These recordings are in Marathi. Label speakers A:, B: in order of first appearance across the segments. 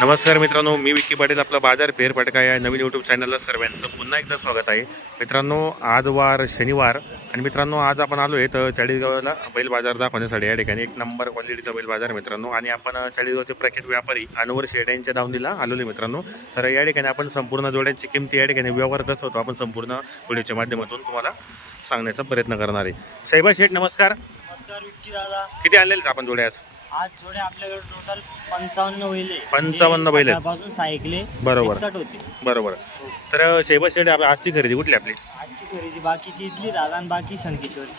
A: नमस्कार मित्रांनो मी विक्की पाटील आपला बाजार फेर पटका या नवीन यूट्यूब चॅनलला सर्वांचं पुन्हा एकदा स्वागत आहे. मित्रांनो आज वार शनिवार आणि मित्रांनो आज आपण आलो आहे तर चाळीसगावला बैल बाजार दाखवण्यासाठी. या ठिकाणी एक नंबर क्वालिटीचा बैल बाजार मित्रांनो आणि आपण चाळीसगावचे प्रख्यात व्यापारी अनवर शेट यांच्या दावणीला आलेलो आहे मित्रांनो. तर या ठिकाणी आपण संपूर्ण जोड्यांची किमती या ठिकाणी व्यवहार कसं होतो. आपण संपूर्ण व्हिडिओच्या माध्यमातून तुम्हाला सांगण्याचा प्रयत्न करणार आहे. साहेबा शेठ नमस्कार.
B: नमस्कार विक्की दादा.
A: किती आणलेले आपण जोड्या आज?
B: आज जोडे आपल्याकडे टोटल पंचावन्न बैल.
A: 55 बैल आहेत.
B: सकाळपासून सायकले
A: बरोबर.
B: होते.
A: बरोबर. तर शैबा आप- आजची खरेदी कुठली आपली?
B: आजची खरेदी बाकीची इथली दादा आणि बाकी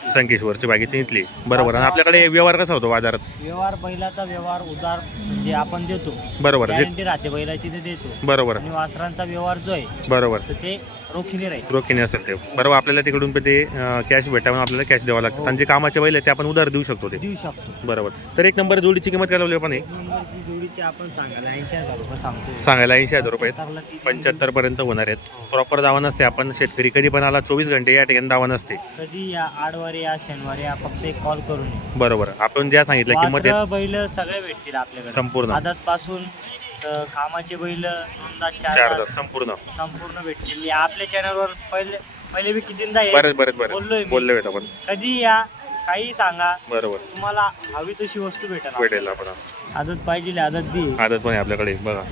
A: संकेश्वरची बागेची इथली. बरोबर. आणि आपल्याकडे व्यवहार कसा होतो बाजारात?
B: व्यवहार बैलाचा व्यवहार उदार म्हणजे आपण देतो.
A: बरोबर. जे
B: गॅरंटी राहते बैलाची ते देतो.
A: बरोबर.
B: आणि वासरांचा व्यवहार जो आहे
A: बरोबर.
B: तर ते रोखीने राहील.
A: रोखीने असेल ते. बरोबर आपल्याला तिकडून पण ते कॅश भेटावं आपल्याला कॅश द्यावं लागतं. आणि जे कामाचे बैल आहे ते आपण उधार देऊ शकतो ते.
B: देऊ शकतो.
A: बरोबर. तर एक नंबर जोडीची किंमत काय लावली आपण हे?
B: एक नंबरची जोडीची आपण सांगायला ऐंशी हजार रुपये सांगतो
A: सांगायला ऐंशी हजार रुपये पंच्याहत्तर पर्यंत होणार आहेत. प्रॉपर दावा नसते आपण. शेतकरी कधी पण आला चोवीस घंटे या ठिकाणी दावा नसते
B: कधी या आडवार या शनिवारी या फक्त एक कॉल करून.
A: बरोबर. आपण ज्या सांगितलं किंमत आहे
B: बैल सगळे भेटतील आपल्याकडे.
A: संपूर्ण.
B: आदत पासून कामाचे बैल दोनदा
A: चार
B: चार
A: तास संपूर्ण.
B: संपूर्ण भेटतील या आपल्या चॅनलवर पहिले पहिले मी कितींदा हे
A: बरेच बरेच
B: बोललोय
A: बरेच
B: मी.
A: बोलले आपण.
B: कधी या काही सांगा.
A: बरोबर.
B: तुम्हाला हवी तशी वस्तू भेटेल
A: भेटेल आपण
B: आदत पाहिजे आदत बी आहे.
A: आदत पण आहे आपल्याकडे बघा.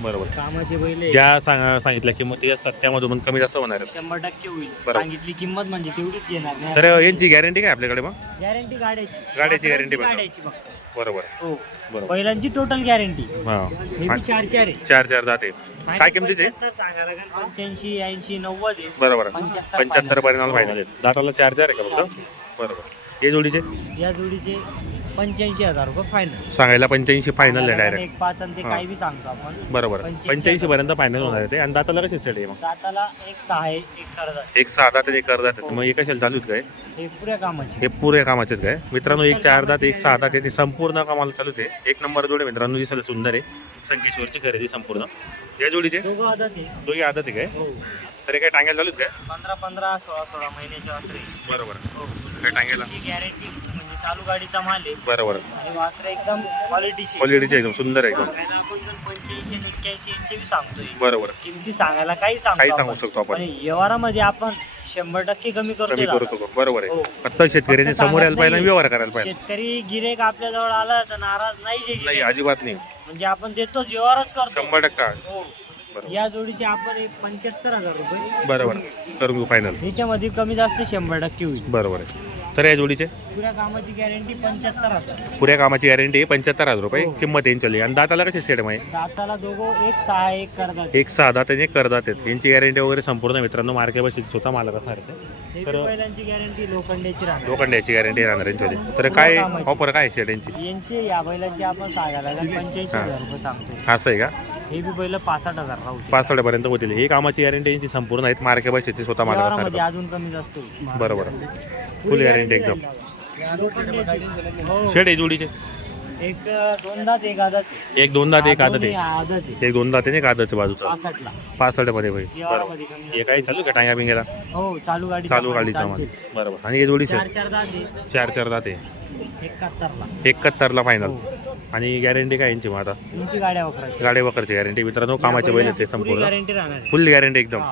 A: बरोबर.
B: कामाचे बैल आहे.
A: ज्या सांग सांगितल्या किंमत त्या सत्यामधून पण कमी जास्त होणार आहेत.
B: शंभर टक्के होईल.
A: बरोबर.
B: सांगितली किंमत म्हणजे तेवढीच येणार
A: तर यांची गॅरंटी काय आपल्याकडे मग?
B: गॅरंटी गाड्याची.
A: गाड्याची guarantee बघा.
B: गाड्याची फक्त.
A: बरोबर.
B: हो.
A: बरोबर.
B: बैलांची टोटल गॅरंटी
A: हा.
B: हे बी चार चार आहे.
A: चार चार दाते काय किमतीचे
B: लागेल. पंच्याऐंशी ऐंशी नव्वद आहे.
A: बरोबर.
B: पंच्याहत्तर
A: पंच्याहत्तर पर्यंत फायनल आहेत दाताला चार चार आहे का फक्त? बरोबर. हे जोडीचे?
B: या जोडीचे पंच्याऐंशी हजार रुपये फायनल
A: सांगायला पंच्याऐंशी फायनल आहे डायरेक्ट
B: एक पाच आणि ते
A: हा.
B: काही बी सांगतो आपण.
A: बरोबर.
B: 85
A: पंच्याऐंशी पर्यंत फायनल होणार आहे ते. आणि दाताला कसे सेट आहे मग?
B: दाताला एक सहा आहे एक करतात
A: एक सहा दात आणि एक अर्धा दात. मग हे कशाला चालू आहेत काय?
B: हे पुऱ्या कामाचे.
A: हे पुरे कामाचे आहेत काय? मित्रांनो एक चार दात एक सहा दात आहे ते संपूर्ण कामाला चालू आहे एक नंबर जोडे मित्रांनो दिसायला सुंदर आहे. संकेश्वरची खरेदी संपूर्ण. या जोडीचे?
B: दोघं आदत आहे.
A: दोघे आदत आहे काय?
B: हो.
A: तरी काय टांग्याला चालू आहेत काय?
B: पंधरा पंधरा सोळा सोळा महिन्याचे वासरे
A: बरोबर.
B: हो.
A: काय टांग्याला?
B: गॅरंटी चालू गाडीचा माल आहे.
A: बरोबर.
B: आणि वासरे एकदम क्वालिटीचे
A: क्वालिटीचे एकदम सुंदर आहे एकदम.
B: आपण जर एक्क्याऐंशी सांगतोय.
A: बरोबर.
B: किमती सांगायला काही
A: काही. सांगू शकतो आपण.
B: पण व्यवहारामध्ये आपण शंभर टक्के कमी करतो दादा.
A: करतो बरोबर आहे.
B: हो.
A: फक्त शेतकऱ्याने समोर यायला पाहिजे आणि. व्यवहार करायला पाहिजे.
B: शेतकरी गिरेक आपल्या जवळ आला तर नाराज नाही जे
A: नाही
B: गिऱ्हाईक.
A: अजिबात नाही.
B: म्हणजे आपण देतो व्यवहारच करतो
A: शंभर टक्का.
B: हो.
A: बरोबर.
B: या जोडीचे आपण एक पंच्याहत्तर हजार रुपये.
A: बरोबर. करून घेऊ फायनल
B: याच्यामध्ये कमी जास्त शंभर टक्के होईल.
A: बरोबर आहे. तर या जोडीचे?
B: पुऱ्या कामाची गॅरंटी पंच्याहत्तर हजार.
A: पुऱ्या कामाची गॅरंटी आहे पंच्याहत्तर हजार रुपये.
B: हो.
A: किंमत यांची आणि दाताला कसे सेट आहे
B: दाताला दोघं एक सहा एक करतात
A: एक सहा दात आणि एक करदात. आहेत यांची गॅरंटी वगैरे संपूर्ण मित्रांनो. मार्के बस स्वतः मालक असणार ते.
B: हे
A: तर-
B: बैलांची गॅरंटी लोखंडाची राहणार.
A: लोखंडाची गॅरंटी राहणार तर काय ऑफर काय शेट यांची?
B: यांचे या बैलांची आपण सांगायला पंच्याऐंशी हजार रुपये सांगतो
A: असं आहे का?
B: हे बी बैल पासष्ट हजार राहू
A: पाच पर्यंत होतील. ही कामाची गॅरंटी यांची संपूर्ण आहेत. मार्के बसची स्वतः मालक असणार
B: व्यवहारामध्ये
A: आहेत.
B: अजून कमी जास्त होईल.
A: बरोबर. फुल गॅरंटी एकदम. शेट आहे जोडीचे.
B: एक दोनदाच एक आदत आहे.
A: एक दोन दात एक आदत आहे. एक दोन दात आहे एक आदतच्या बाजूचा
B: पासष्टमध्ये
A: हे काही चालू का टांग्या बिंग्याला.
B: हो चालू गाडी
A: चालू गाडीचा बरोबर. आणि हे जोडी
B: चार
A: सेट
B: चार
A: चार चार दात आहे.
B: एकाहत्तरला.
A: फायनल
B: हो.
A: आणि गॅरंटी काय यांची मग आता?
B: गाड्या वखराची
A: वकरची गॅरंटी मित्रांनो कामाचे बैल आहे संपूर्ण. फुल गॅरंटी एकदम.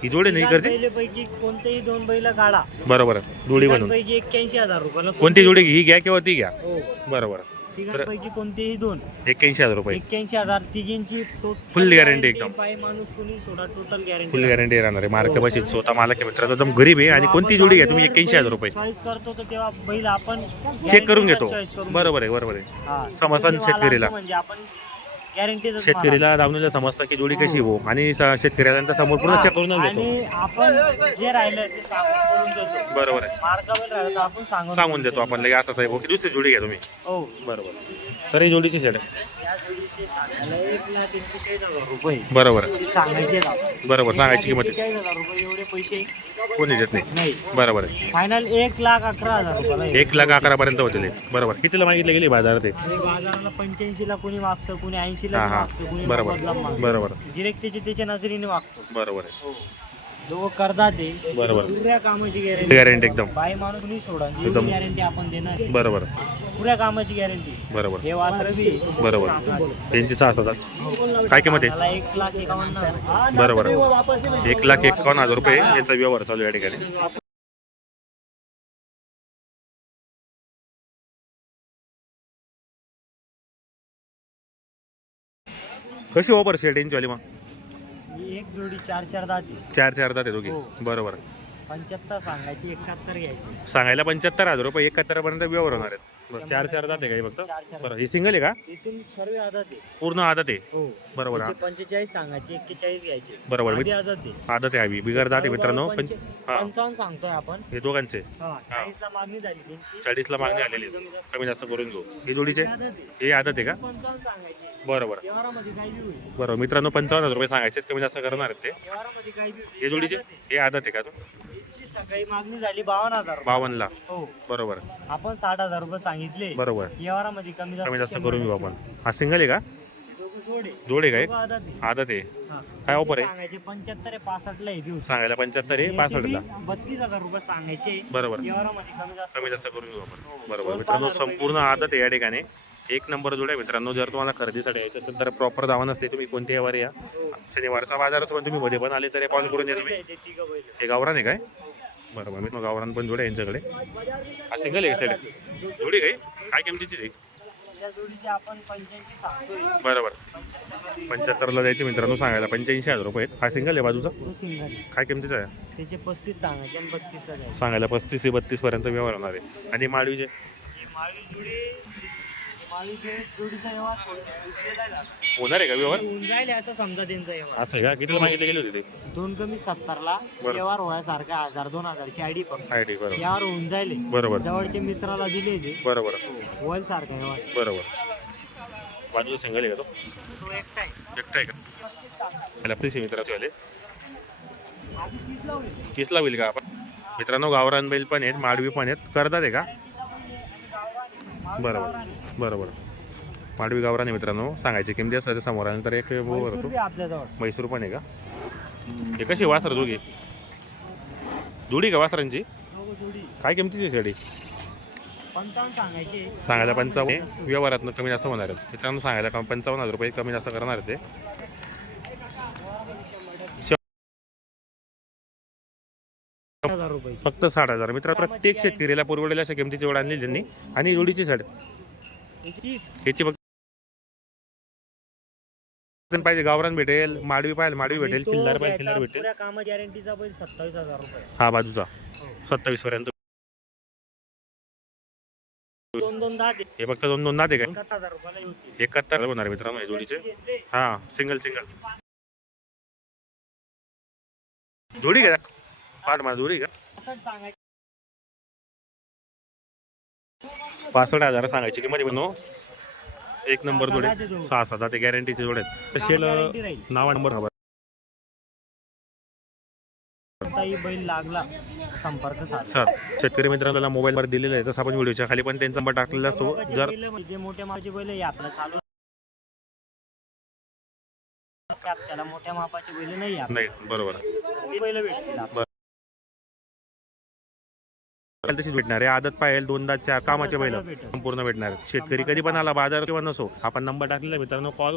B: हा.
A: ही जोडी नाही करते?
B: बैलापैकी कोणतेही दोन बैल काढा.
A: बरोबर जोडी बनवून
B: पैकी एक्क्याऐंशी हजार रुपयाला
A: कोणती जोडी ही घ्या किंवा ती घ्या.
B: हो.
A: बरोबर
B: तिघांपैकी कोणतेही दोन.
A: एक्क्याऐंशी हजार रुपये.
B: एक्क्याऐंशी हजार तिघींची
A: Full guarantee एकदम.
B: माणूस कोणी सोडा टोटल गॅरंटी
A: फुल गॅरंटी राहणार आहे. मार्क बशीत स्वतः मालक आहे मित्रांनो. एकदम गरीब आहे. आणि कोणती जोडी घ्या तुम्ही एक्क्याऐंशी हजार रुपये.
B: चॉईस करतो तर तेव्हा बैल आपण
A: चेक करून घेतो. बरोबर आहे बरोबर आहे.
B: हा. जोडीवाला
A: शेतकरीला.
B: म्हणजे आपण गॅरंटी
A: शेतकरीला दावणीला समजतं की जोडी कशी हो आणि स- शेतकऱ्याला त्यांचा समोर पूर्ण चेक करून देतो
B: आणि आपण जे राहिलं ते सांगून बोलून देतो.
A: बरोबर आहे.
B: मार्का बैल राहिलं तर आपण सांगून
A: सांगून देतो आपण. असं आहे. ओके दुसरी जोडी घ्या तुम्ही.
B: हो.
A: बरोबर. तर ही जोडीची शेड
B: या
A: बरोबर. बरोबर सांगायची किंमत कोणी देत नाही. बरोबर आहे.
B: फायनल एक लाख अकरा हजार.
A: एक लाख अकरा पर्यंत होतील हे. बरोबर. कितीला मागितले गेली बाजारात
B: बाजाराला पंच्याऐंशी ला कोणी मागतं कोणी ऐंशी ला
A: हा हा.
B: मागतं कोणी
A: बरोबर.
B: 90 ला मागतं.
A: बरोबर.
B: गिरेक त्याच्या त्याच्या नजरेने मागतो.
A: बरोबर आहे.
B: दोघं करतात
A: बरोबर.
B: कामाची गॅरंटी
A: गॅरंटी एकदम.
B: बाई माणूस नाही सोडा. गॅरंटी आपण देणार.
A: बरोबर.
B: पुऱ्या कामाची गॅरंटी
A: बरोबर.
B: हे वासर बी
A: बरोबर.
B: सहा सात.
A: यांची सहा असतात काय किंमत आहे?
B: त्याला एक लाख एकावन्न.
A: बरोबर. एक लाख एकावन्न हजार रुपये यांचा व्यवहार चालू आहे या ठिकाणी. कशी ओपर शेट यांची वाली मग?
B: एक जोडी चार चार दाती
A: चार चार दाते दोघी.
B: हो.
A: बरोबर.
B: पंच्याहत्तर सांगायची एकाहत्तर घ्यायची.
A: सांगायला पंच्याहत्तर हजार रुपये एकाहत्तर पर्यंत व्यवहार होणार आहेत. बरं, चार चार दाते काही फक्त?
B: चार चार
A: बरं ही सिंगल आहे का?
B: इथून सर्व आहे
A: पूर्ण आदत? आहे
B: हो.
A: बरोबर
B: त्याचे पंचेचाळीस सांगायचे एक्केचाळीस घ्यायचे.
A: बरोबर
B: आधी आहे
A: आदत. आहे हवी बिगर दाते मित्रांनो पण
B: पंचे-
A: हा.
B: पंचावन्न सांगतोय आपण.
A: हे दोघांचे.
B: हा चाळीसला मागणी झाली त्यांची.
A: चाळीसला मागणी आलेली आहे. कमी जास्त करून घेऊ. हे जोडीचे?
B: आहे.
A: हे आदत आहे का?
B: पंचावन्न सांगायचे.
A: बरोबर.
B: व्यवहारामध्ये काही बी होईल.
A: बरोबर मित्रांनो पंचावन्न हजार रुपये सांगायचे कमी जास्त करणार आहेत ते.
B: व्यवहारामध्ये काही बी होईल.
A: हे जोडीचे? हे आदत आहे का तो?
B: यांची सकाळी मागणी झाली बावन्न हजार रुपये.
A: बावन्नला?
B: हो.
A: बरोबर.
B: आपण साठ हजार रुपये सांगितले.
A: बरोबर.
B: व्यवहारामध्ये कमी
A: कमी जास्त
B: शंभर
A: करून घेऊ. आपण. हा सिंगल आहे का?
B: दोघं जोडे.
A: जोड आहे का एक
B: दोघं आदत आहे.
A: आदत आहे.
B: हा.
A: काय ऑफर आहे?
B: सांगायचे पंच्याहत्तर आहे पासष्टला आहे दिवस.
A: सांगायला पंच्याहत्तर आहे पासष्टला
B: बत्तीस हजार रुपये सांगायचे.
A: बरोबर.
B: व्यवहारामध्ये कमी जास्त
A: कमी जास्त करून घेऊ आपण. बरोबर. मित्रांनो संपूर्ण आदत आहे या ठिकाणी. एक नंबर जोड आहे मित्रांनो. जर तुम्हाला खरेदीसाठी यायचं असेल तर प्रॉपर दावा नसते तुम्ही कोणत्याही वारी या. शनिवारचा बाजारात पण तुम्ही मध्ये पण आले तर कॉल करून या तुम्ही
B: ते.
A: हे गावरान आहे काय? बरोबर मी गावरान पण जोड आहे यांच्याकडे. हा सिंगल आहे साईड जोडी काय? काय किमतीची
B: सांगतोय.
A: बरोबर पंच्याहत्तरला द्यायचे मित्रांनो सांगायला. पंच्याऐंशी हजार रुपये. हा सिंगल आहे बाजूचा?
B: तो.
A: काय किमतीचा आहे?
B: त्याचे पस्तीस सांगायचे
A: सांगायला पस्तीस ते बत्तीस पर्यंत व्यवहार होणार आहे. आणि माळवीचे? होणार आहे का व्यवहार?
B: होऊन जाईल असं समजा त्यांचा व्यवहार.
A: असं आहे का? कितीला मागितले गेले होते ते?
B: दोन कमी सत्तरला
A: बरं.
B: व्यवहार व्हायसारखा हजार दोन हजारची आयडी फक्त
A: आय डी बरोबर.
B: व्यवहार होऊन जाईल
A: बरोबर.
B: जवळच्या मित्राला दिले ते.
A: बरोबर.
B: होईल सारखा व्यवहार.
A: बरोबर. बाजूचा सिंगल आहे का तो?
B: तो एकटा आहे.
A: एकटा आहे का? पैसे मित्राचे
B: लावले
A: तीसला होईल का? आपण मित्रांनो गावरान बैल पण आहेत माडवी पण आहेत. करतात आहे का? बरोबर. बरोबर. माडवी गावरान मित्रांनो सांगायची किमती असतात समोर. एक
B: म्हैसूर
A: होतो
B: बी आपल्याजवळ
A: म्हैसूर पण आहे का? हे कशी वासर दोघी? जोडी का वासरांची? काय किमतीची शेडी? सांगायला पंचावन्न. व्यवहारातनं कमी जास्त होणार आहेत. मित्रांनो सांगायला पंचावन्न हजार रुपये कमी जास्त करणार ते
B: हजार रुपये
A: फक्त साठ हजार. मित्र प्रत्येक शेतकरीला पुरवडेल अशा किमतीची जोड आणली त्यांनी. आणि जोडीची साड ह्याची फक्त पाहिजे. गावरान भेटेल माडवी पाहिजे माडवी भेटेल किल्लार पाहिजे किल्लार भेटेल.
B: पुऱ्या कामा गॅरंटीचा बैल सत्तावीस हजार रुपये.
A: हा बाजूचा.
B: हो.
A: सत्तावीस पर्यंत. हे फक्त दोन दोन नाते काय
B: एकाहत्तर
A: होणार मित्रांनो जोडीचे. हा सिंगल सिंगल जोडी का पाठ मला जोडी का पासष्ट हजार सांगायची किंमत आहे म्हणून एक नंबर जोडे सहा सात ते गॅरंटीचे जोडे आहेत. तसेल
B: गॅरंटी राहील
A: नावा नंबर हवा
B: बैल लागला संपर्क
A: सर शेतकरी मित्रांना मोबाईलवर दिलेला आहे. तसं आपण व्हिडिओच्या खाली पण त्यांचा नंबर टाकलेला असो जर
B: म्हणजे जे मोठ्या मापाचे बैल आहे आपला चालू. त्याला मोठ्या मापाचे बैल नाही
A: बरोबर
B: बैल भेटतील.
A: तशीच भेटणार आहे आदत पाहिजे दोनदा चार कामाचे बैल
B: भेटेल.
A: संपूर्ण भेटणार. शेतकरी कधी पण आला बाजार किंवा नसो आपण नंबर टाकलेला मित्रांनो कॉल